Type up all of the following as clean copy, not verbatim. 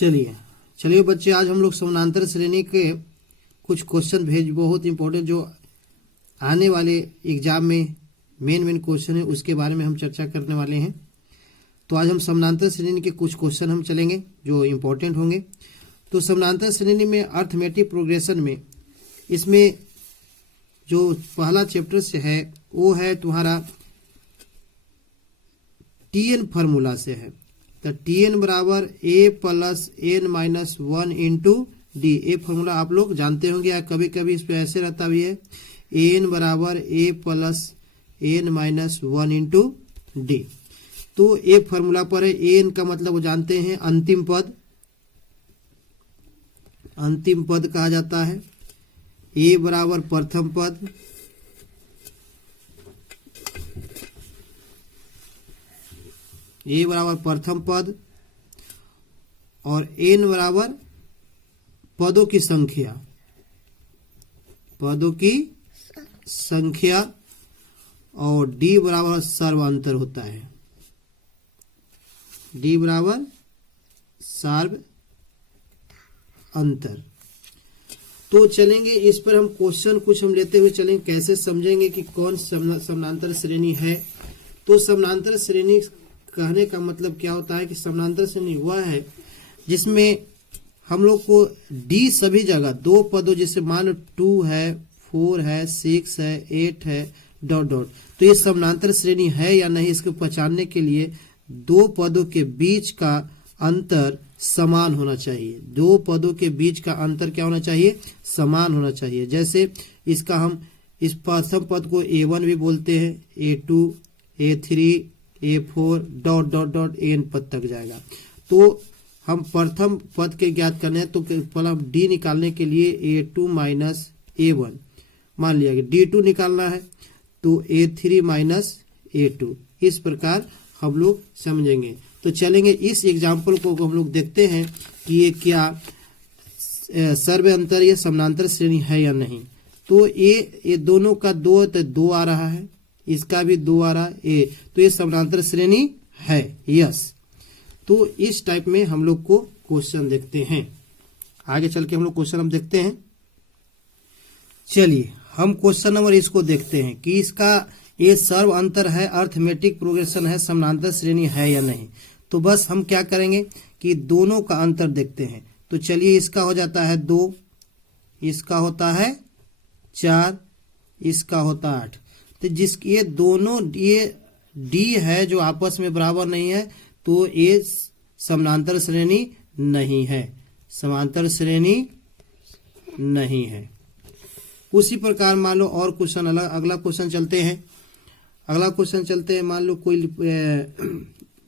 चलिए चलिए बच्चे, आज हम लोग समानांतर श्रेणी के कुछ क्वेश्चन बहुत इंपॉर्टेंट जो आने वाले एग्जाम में मेन क्वेश्चन है उसके बारे में हम चर्चा करने वाले हैं। तो आज हम समानांतर श्रेणी के कुछ क्वेश्चन हम चलेंगे जो इम्पोर्टेंट होंगे। तो समानांतर श्रेणी में अर्थमेटिक प्रोग्रेशन में इसमें जो पहला चैप्टर से है वो है तुम्हारा टीएन फार्मूला से है। तो टीएन बराबर A plus N minus one into D. ए फार्मूला आप लोग जानते होंगे या कभी कभी इस पर ऐसे रहता भी है, एन बराबर A plus N minus one into D. तो ए फार्मूला पर है, एन का मतलब वो जानते हैं अंतिम पद, अंतिम पद कहा जाता है। ए बराबर प्रथम पद, ए बराबर प्रथम पद और एन बराबर पदों की संख्या, पदों की संख्या और डी बराबर सर्वांतर होता है, डी बराबर सर्व अंतर। तो चलेंगे इस पर हम क्वेश्चन कुछ हम लेते हुए चलेंगे, कैसे समझेंगे कि कौन समानांतर श्रेणी है। तो समानांतर श्रेणी कहने का मतलब क्या होता है कि समानांतर श्रेणी वह है जिसमें हम लोग को डी सभी जगह दो पदों, जैसे मान लो 2 है, 4 है, 6 है, 8 है, डॉट डॉट। तो ये समानांतर श्रेणी है या नहीं, इसको पहचानने के लिए दो पदों के बीच का अंतर समान होना चाहिए। दो पदों के बीच का अंतर क्या होना चाहिए, समान होना चाहिए। जैसे इसका हम इस प्रथम पद को A1 भी बोलते हैं, A2, A3, A4 dot dot dot N पद तक जाएगा। तो हम प्रथम पद के ज्ञात करने हैं तो पहला डी निकालने के लिए A2 माइनस A1 मान लिया कि D2 निकालना है तो A3 माइनस A2। इस प्रकार हम लोग समझेंगे। तो चलेंगे इस एग्जाम्पल को हम लोग देखते हैं कि ये क्या सर्व अंतर ये समानांतर श्रेणी है या नहीं। तो ये दोनों का दो तो 2 आ रहा है, इसका भी 2 आ रहा है ए, तो ये समानांतर श्रेणी है, यस। तो इस टाइप में हम लोग को क्वेश्चन देखते हैं। आगे चल के हम लोग क्वेश्चन हम देखते हैं। चलिए हम क्वेश्चन नंबर इसको देखते हैं कि इसका ये सर्व अंतर है, अर्थमेटिक प्रोग्रेशन है, समानांतर श्रेणी है या नहीं। तो बस हम क्या करेंगे कि दोनों का अंतर देखते हैं। तो चलिए इसका हो जाता है 2, इसका होता है 4, इसका होता 8। तो जिसकी ये दोनों ये डी है जो आपस में बराबर नहीं है तो ये समानांतर श्रेणी नहीं है, समांतर श्रेणी नहीं है। उसी प्रकार मान लो और क्वेश्चन अगला क्वेश्चन चलते हैं। अगला क्वेश्चन चलते हैं, मान लो कोई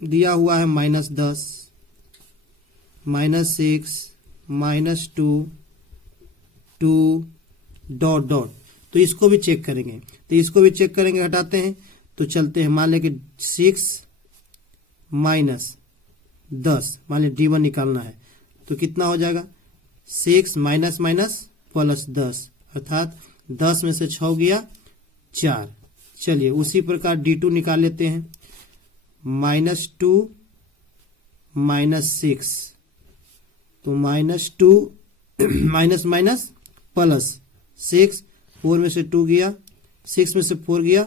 दिया हुआ है -10, -6, -2, 2 डॉट डॉट। तो इसको भी चेक करेंगे, तो इसको भी चेक करेंगे, हटाते हैं तो चलते हैं। मान लें कि 6 माइनस 10, मान लें D1 निकालना है तो कितना हो जाएगा, 6 माइनस माइनस प्लस 10, अर्थात 10 में से 6 गया 4। चलिए उसी प्रकार D2 निकाल लेते हैं, -2 -6, तो -2 माइनस माइनस प्लस 6, 4 में से 2 गया, 6 में से 4 गया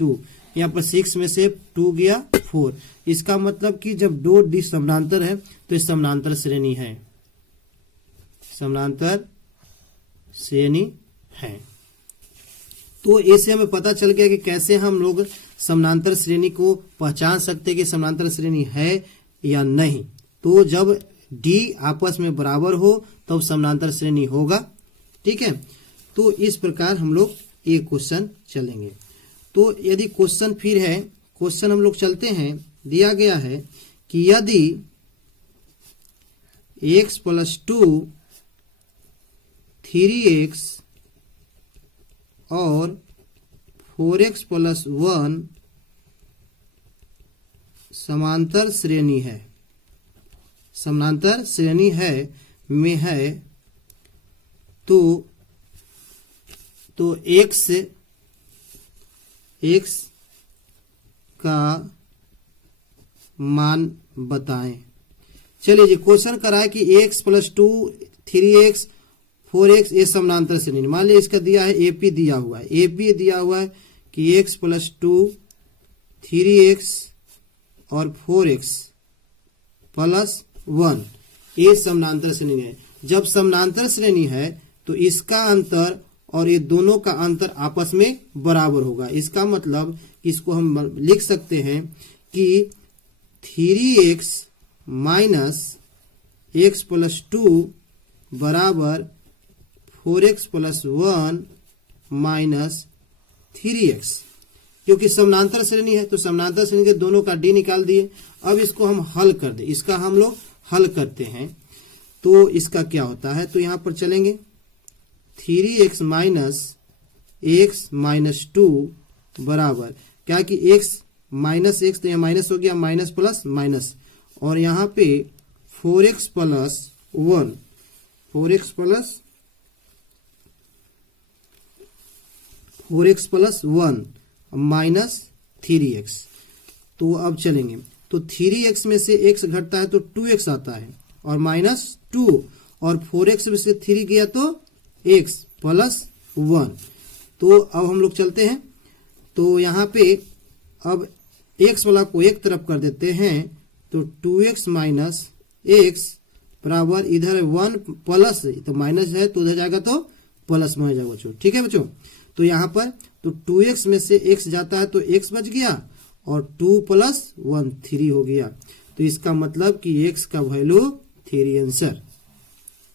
2, यहाँ पर 6 में से 2 गया 4। इसका मतलब कि जब दो डी समानांतर है तो ये समानांतर श्रेणी है, समानांतर श्रेणी है। तो ऐसे हमें पता चल गया कि कैसे हम लोग समानांतर श्रेणी को पहचान सकते हैं कि समानांतर श्रेणी है या नहीं। तो जब डी आपस में बराबर हो तब समानांतर श्रेणी होगा, ठीक है। तो इस प्रकार हम लोग ये क्वेश्चन चलेंगे। तो यदि क्वेश्चन फिर है, क्वेश्चन हम लोग चलते हैं, दिया गया है कि यदि x + 2 3x और 4x + 1 समांतर श्रेणी है, समानांतर श्रेणी है में है, तो x का मान बताएं। चलिए जी, क्वेश्चन करा है कि x प्लस 2 3x 4x ये समानांतर श्रेणी। मान लिया इसका दिया है AP दिया हुआ है, AP दिया हुआ है कि x प्लस 2 3x और 4x प्लस 1 ये समानांतर श्रेणी है। जब समानांतर श्रेणी है तो इसका अंतर और ये दोनों का अंतर आपस में बराबर होगा। इसका मतलब इसको हम लिख सकते हैं कि 3x माइनस x प्लस 2 बराबर 4x प्लस 1 माइनस 3x, क्योंकि समानांतर श्रेणी है तो समानांतर श्रेणी के दोनों का d निकाल दिए। अब इसको हम हल कर दे, इसका हम लोग हल करते हैं तो इसका क्या होता है, तो यहां पर चलेंगे 3x माइनस x माइनस 2 बराबर क्या कि x माइनस x तो यह माइनस हो गया, माइनस प्लस माइनस, और यहाँ पे 4x plus 1 4x plus 1 minus 3x। तो अब चलेंगे तो 3x में से x घटता है तो 2x आता है और माइनस 2, और 4x में से 3 गया तो x प्लस 1। तो अब हम लोग चलते हैं तो यहाँ पे अब x वाला को एक तरफ कर देते हैं तो 2x माइनस x बराबर इधर 1 प्लस, तो माइनस है तो उधर जाएगा तो प्लस में हो जाएगा बच्चों। ठीक है बच्चों, तो यहाँ पर तो 2x में से x जाता है तो x बच गया और 2 प्लस 1 3 हो गया। तो इसका मतलब कि x का वैल्यू 3 आंसर।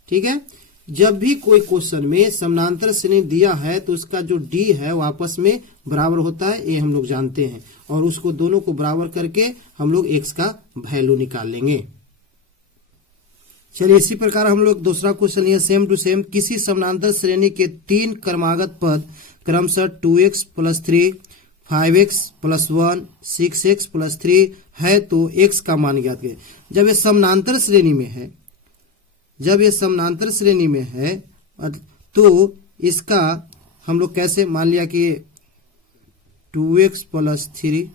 ठीक है, जब भी कोई क्वेश्चन में समानांतर श्रेणी दिया है तो उसका जो d है वो आपस में बराबर होता है, ये हम लोग जानते हैं, और उसको दोनों को बराबर करके हम लोग x का वैल्यू निकाल लेंगे। चलिए इसी प्रकार हम लोग दूसरा क्वेश्चन ये सेम टू सेम, किसी समानांतर श्रेणी के 3 क्रमागत पद क्रमशः 2x plus 3 5x plus 1 6x plus 3 है तो x का मान ज्ञात करें। जब ये समानांतर श्रेणी में है, जब ये समानांतर श्रेणी में है तो इसका हम लोग कैसे, मान लिया कि 2x plus 3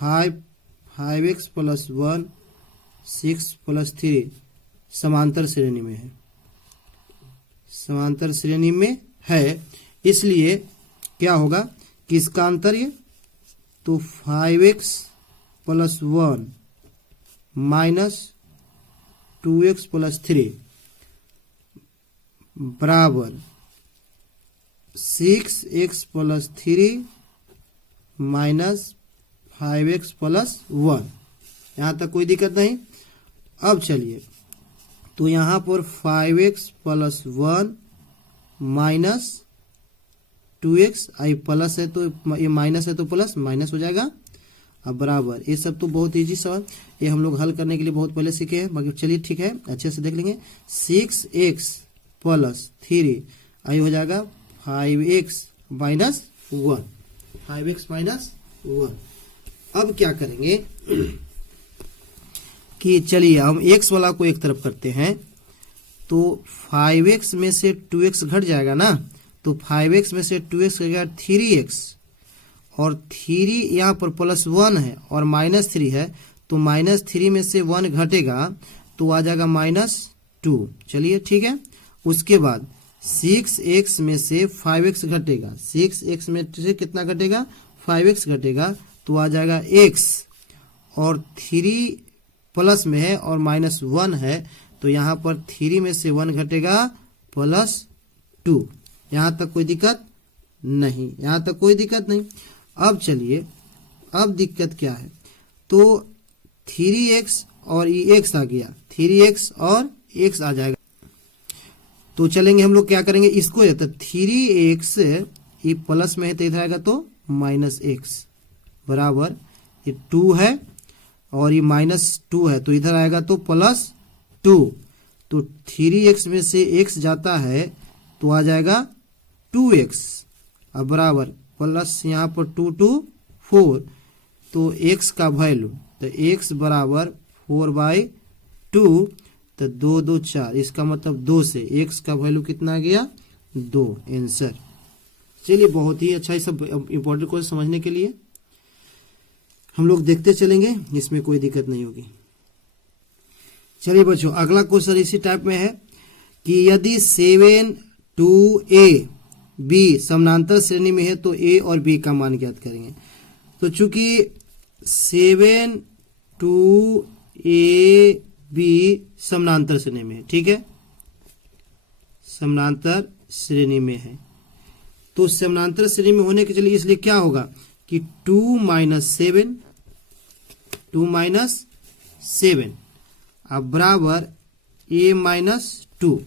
5x plus 1 6 plus 3 समांतर श्रेणी में है, समांतर श्रेणी में है, इसलिए क्या होगा कि इसका अंतर ये तो 5x plus 1 minus 2x plus 3 बराबर 6x plus 3 minus 5x plus 1। यहाँ तक कोई दिक्कत नहीं। अब चलिए तो यहाँ पर 5x प्लस 1 माइनस 2x, आई प्लस है तो ये माइनस है तो प्लस माइनस हो जाएगा, अब बराबर, ये सब तो बहुत इजी सवाल, ये हम लोग हल करने के लिए बहुत पहले सीखे हैं, बाकी चलिए ठीक है अच्छे से देख लेंगे। 6x प्लस 3 आई हो जाएगा 5x माइनस 1, 5x माइनस 1। अब क्या करेंगे कि चलिए हम x वाला को एक तरफ करते हैं तो 5x में से 2x घट जाएगा ना, तो 5x में से 2x हो गया 3x, और 3 यहाँ पर प्लस 1 है और माइनस 3 है तो माइनस 3 में से 1 घटेगा तो आ जाएगा माइनस 2। चलिए ठीक है, उसके बाद 6x में से 5x घटेगा, 6x में से कितना घटेगा 5x घटेगा तो आ जाएगा x, और 3 प्लस में है और माइनस 1 है तो यहाँ पर 3 में से 1 घटेगा प्लस 2। यहाँ तक कोई दिक्कत नहीं, यहाँ तक कोई दिक्कत नहीं। अब चलिए, अब दिक्कत क्या है, तो 3x और ये x आ गया, 3x और x आ जाएगा, तो चलेंगे हम लोग क्या करेंगे, इसको 3x ये प्लस में है तो इधर आएगा तो माइनस x बराबर, ये 2 है और ये माइनस 2 है तो इधर आएगा तो प्लस 2, तो 3x में से x जाता है तो आ जाएगा 2x, अब बराबर प्लस यहाँ पर 2 2 4, तो x का वैल्यू तो x बराबर 4/2, तो 2 2 4, इसका मतलब 2 से x का वैल्यू कितना आ गया 2 आंसर। चलिए बहुत ही अच्छा, ये सब इंपॉर्टेंट क्वेश्चन समझने के लिए हम लोग देखते चलेंगे, इसमें कोई दिक्कत नहीं होगी। चलिए बच्चों, अगला क्वेश्चन इसी टाइप में है कि यदि 7 2a b समानांतर श्रेणी में है तो a और b का मान ज्ञात करेंगे। तो चूंकि 7 2a b समानांतर श्रेणी में है, ठीक है, समानांतर श्रेणी में है, तो समानांतर श्रेणी में होने के चलिए इसलिए क्या होगा कि 2 - 7 अब बराबर a - 2,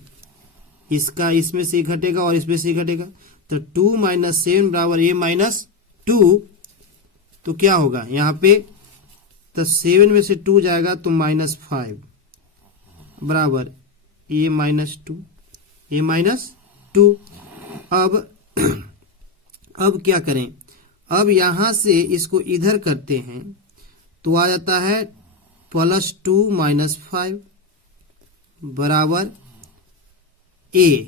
इसका इसमें से घटेगा और इसमें से घटेगा, तो 2 - 7 बराबर a - 2, तो क्या होगा यहाँ पे, तो 7 में से 2 जाएगा तो -5 बराबर a - 2। अब क्या करें, अब यहां से इसको इधर करते हैं तो आ जाता है +2 - 5 बराबर a,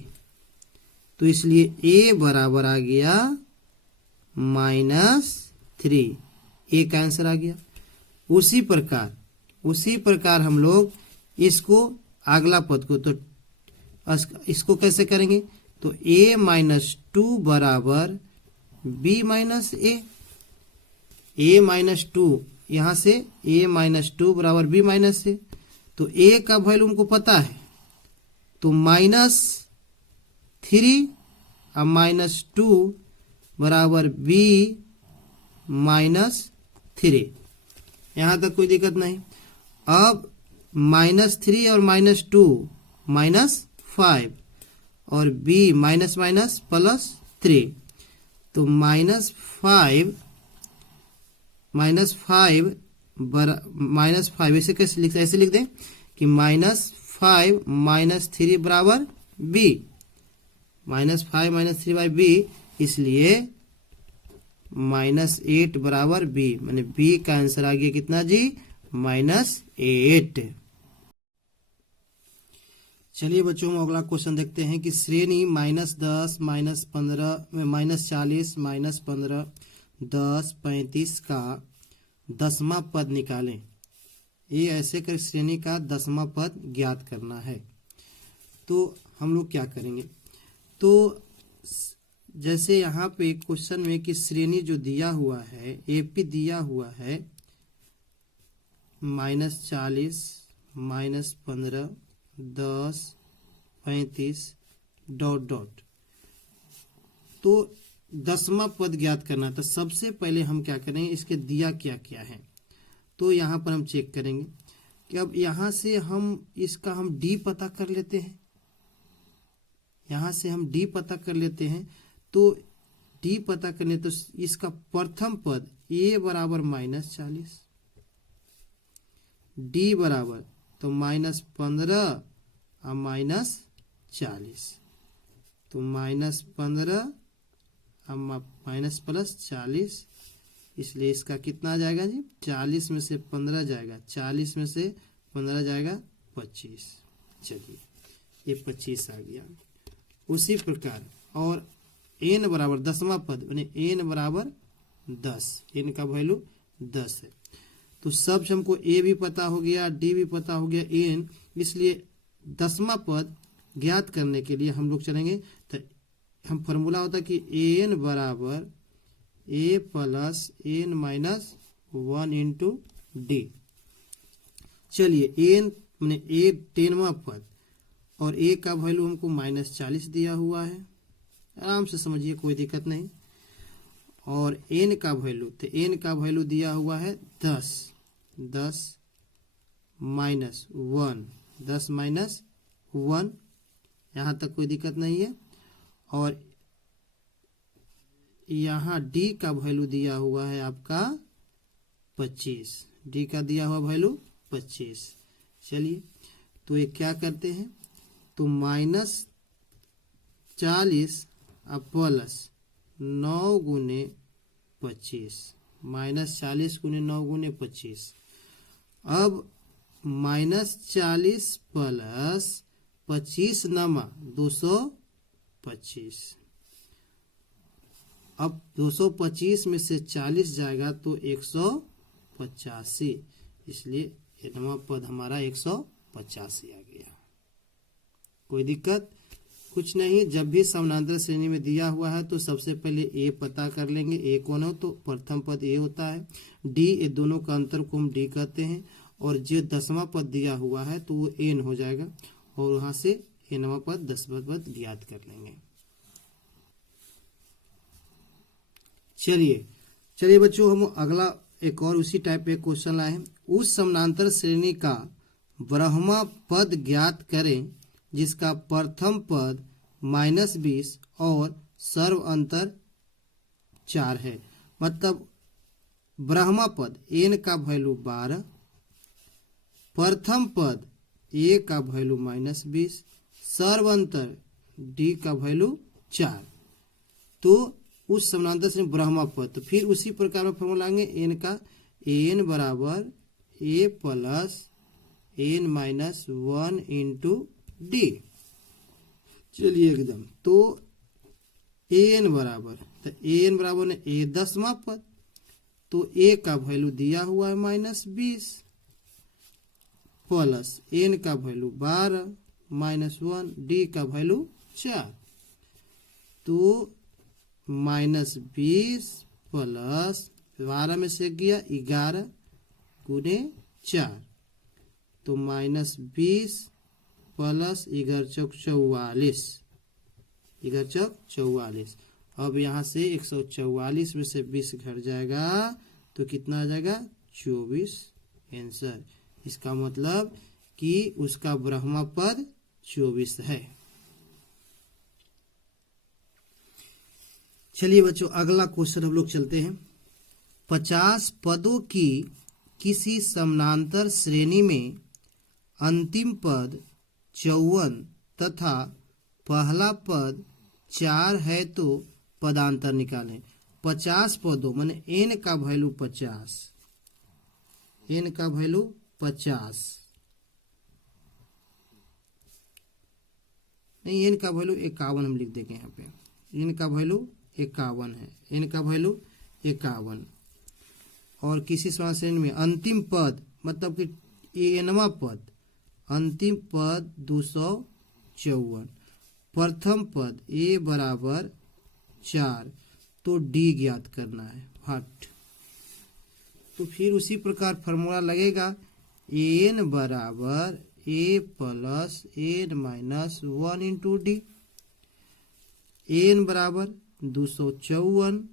तो इसलिए a बराबर आ गया -3, a का आंसर आ गया। उसी प्रकार हम लोग इसको अगला पद को, तो इसको कैसे करेंगे, तो a - 2 बराबर b - a 2, यहां से a - 2 बराबर b - a, तो a का वैल्यू हमको पता है, तो -3 और -2 बराबर b -3, यहां तक कोई दिक्कत नहीं। अब -3 और -2 -5 और b माइनस +3, तो -5 ऐसे कैसे लिख, ऐसे लिख दें कि -5 - 3 बराबर b, -5 - 3 b, इसलिए -8 बराबर b, माने b का आंसर आ गया कितना जी, -8। चलिए बच्चों, हम अगला क्वेश्चन देखते हैं कि श्रेणी -10 -15 -40 -15 10 35 का 10वां पद निकालें। ये ऐसे कर श्रेणी का 10वां पद ज्ञात करना है। तो हम लोग क्या करेंगे, तो जैसे यहाँ पे क्वेश्चन में कि श्रेणी जो दिया हुआ है, एपी दिया हुआ है -40 -15 10 35 ... तो 10वां पद ज्ञात करना, तो सबसे पहले हम क्या करेंगे, इसके दिया क्या क्या है, तो यहाँ पर हम चेक करेंगे कि अब यहाँ से हम इसका हम डी पता कर लेते हैं, यहाँ से हम डी पता कर लेते हैं। तो डी पता करने, तो इसका प्रथम पद a बराबर -40, डी बराबर तो -15 और -40, तो -15 माइनस +40, इसलिए इसका कितना आ जाएगा जी, 40 में से 15 जाएगा, 40 में से 15 जाएगा 25। चलिए ये 25 आ गया। उसी प्रकार और n बराबर 10वां पद, यानी n बराबर 10, n का वैल्यू 10 है। तो सब हमको a भी पता हो गया, d भी पता हो गया, n, इसलिए 10वां पद ज्ञात करने के लिए हम लोग चलेंगे, तो हम फॉर्मूला होता है कि an बराबर a plus n minus 1 into D. चलिए n मैंने a 10वां पद और a का वैल्यू हमको -40 दिया हुआ है, आराम से समझिए, कोई दिक्कत नहीं। और n का वैल्यू, तो n का वैल्यू दिया हुआ है 10, 10 माइनस 1, 10 माइनस 1, यहाँ तक कोई दिक्कत नहीं है। और यहाँ d का वैल्यू दिया हुआ है आपका 25, d का दिया हुआ वैल्यू 25। चलिए तो ये क्या करते हैं, तो -40 प्लस 9 गुने 25, -40 गुने 9 गुने 25। अब -40 प्लस 25 नमा 225। अब 225 में से 40 जाएगा तो 185, इसलिए नवा पद हमारा 185 85 आ गया। कोई दिक्कत कुछ नहीं। जब भी समानांतर श्रेणी में दिया हुआ है तो सबसे पहले ए पता कर लेंगे, ए कौन हो, तो प्रथम पद ए होता है। डी, ये दोनों का अंतर को हम डी कहते हैं, और जो 10वां पद दिया हुआ है तो वो एन हो जाएगा, और वहां से एनवां पद 10वां पद ज्ञात कर लेंगे। चलिए बच्चों, हम अगला एक और उसी टाइप पे क्वेश्चन लाए हैं। उस समानांतर श्रेणी का ब्रह्मा पद ज्ञात करें जिसका प्रथम पद -20 और सर्व अंतर 4 है। मतलब ब्रह्मा पद एन का वैल्यू 12, प्रथम पद ए का वैल्यू -20, सर्व अंतर डी का वैल्यू 4। तो उस समानांतर श्रेणी ब्रह्मा पद, तो फिर उसी प्रकार में फॉर्मूला लाएंगे एन का, एन बराबर A plus N minus 1 into D. चलिए एकदम, तो एन बराबर ने ए 10वां पद, तो ए का वैल्यू दिया हुआ है -20 प्लस एन का वैल्यू 12 -1, डी का वैल्यू 4। तो -20 प्लस 12 में से गया 11 गुने 4, तो -20 प्लस 11 चौक 44, 11 चौक 44। अब यहाँ से 144 में से 20 घट जाएगा तो कितना आ जाएगा 24 आंसर। इसका मतलब कि उसका ब्रह्मा पद 24 है। चलिए बच्चों, अगला क्वेश्चन हम लोग चलते हैं। 50 पदों की किसी समानांतर श्रेणी में अंतिम पद 54 तथा पहला पद 4 है तो पदांतर निकालें। 50 पदों माने एन का वैल्यू 50, एन का वैल्यू 50 नहीं, एन का वैल्यू 51 हम लिख देंगे यहाँ पे। एन का वैल्यू 51 है, एन का वैल्यू 51। और किसी समानांतर श्रेणी में अंतिम पद मतलब कि एनवां पद, अंतिम पद 254, प्रथम पद ए बराबर 4, तो डी ज्ञात करना है हट। तो फिर उसी प्रकार फॉर्मूला लगेगा, एन बराबर A plus N minus 1 into D. N बराबर 254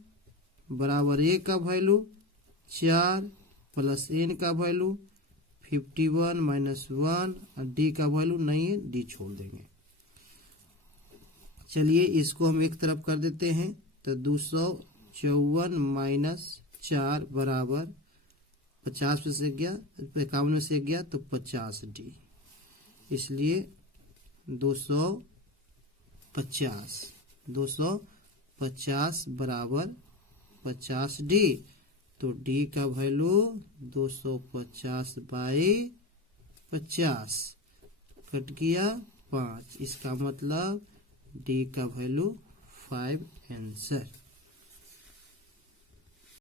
बराबर ए का वैल्यू 4 प्लस एन का वैल्यू 51 माइनस 1, और डी का वैल्यू नहीं है, डी छोड़ देंगे। चलिए इसको हम एक तरफ कर देते हैं, तो 254 माइनस 4 बराबर 50 में से गया, 51 में से गया तो 50 डी, इसलिए 250 बराबर 50 डी। तो डी का वैल्यू 250 बाई 50 कट गया 5, इसका मतलब डी का वैल्यू 5 आंसर।